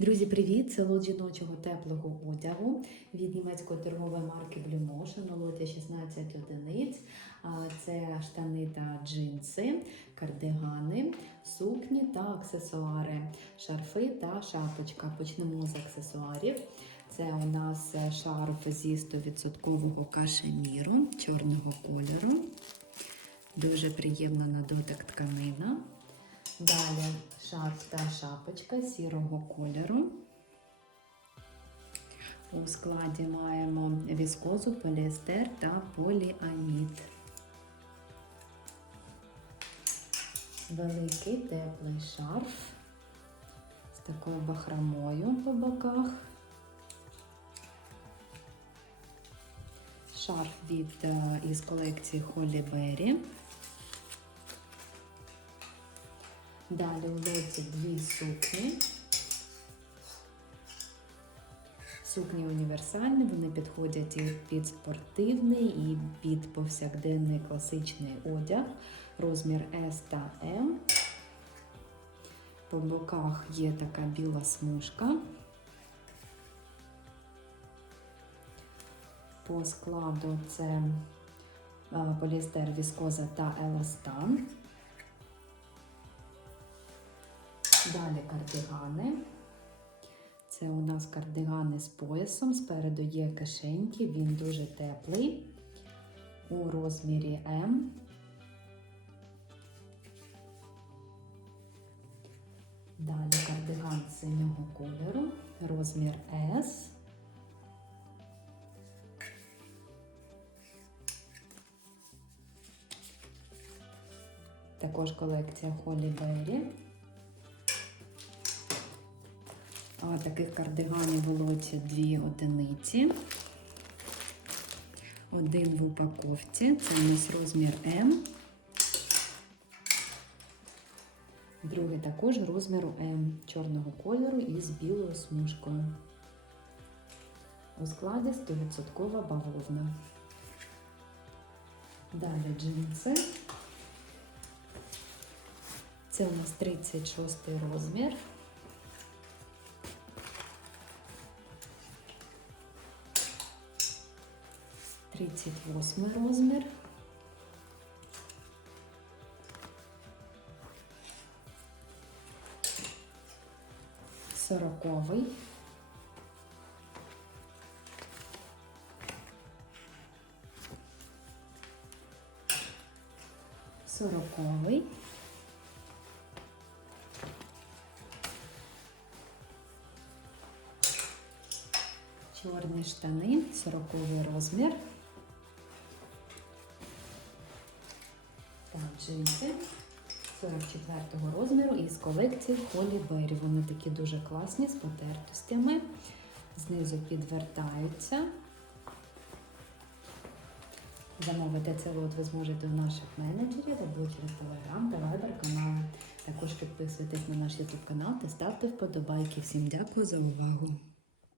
Друзі, привіт! Це лот жіночого теплого одягу від німецької торгової марки Blue у лоті 16 одиниць. Це штани та джинси, кардигани, сукні та аксесуари, шарфи та шапочка. Почнемо з аксесуарів. Це у нас шарф зі 100% кашеміру чорного кольору. Дуже приємна на дотик тканина. Далі шарф та шапочка сірого кольору. У складі маємо віскозу, поліестер та поліамід. Великий теплий шарф з такою бахромою по боках. Шарф від е, із колекції Холі Беррі. Далі в лоті дві сукні. Сукні універсальні, вони підходять і під спортивний, і під повсякденний класичний одяг. Розмір S та M. По боках є така біла смужка. По складу це поліестер, віскоза та еластан. Далі кардигани. Це у нас кардигани з поясом. Спереду є кишеньки, він дуже теплий. У розмірі М. Далі кардиган синього кольору, розмір S. Також колекція Холі Беррі. Таких кардиганів в дві одиниці. Один в упаковці. Це у нас розмір М. Другий також розміру М чорного кольору із білою смужкою. У складі 100% бавовна. Далі джинси. Це у нас 36 розмір. Тридцять восьмий розмір. Сороковий. Сороковий. Чорні штани, 40 розмір. Джинси 44 розміру із колекції Холі Беррі. Вони такі дуже класні з потертостями. Знизу підвертаються. Замовити цей лот ви зможете у наших менеджерів або через Telegram та Viber канали. Також підписуйтесь на наш YouTube канал та ставте вподобайки. Всім дякую за увагу!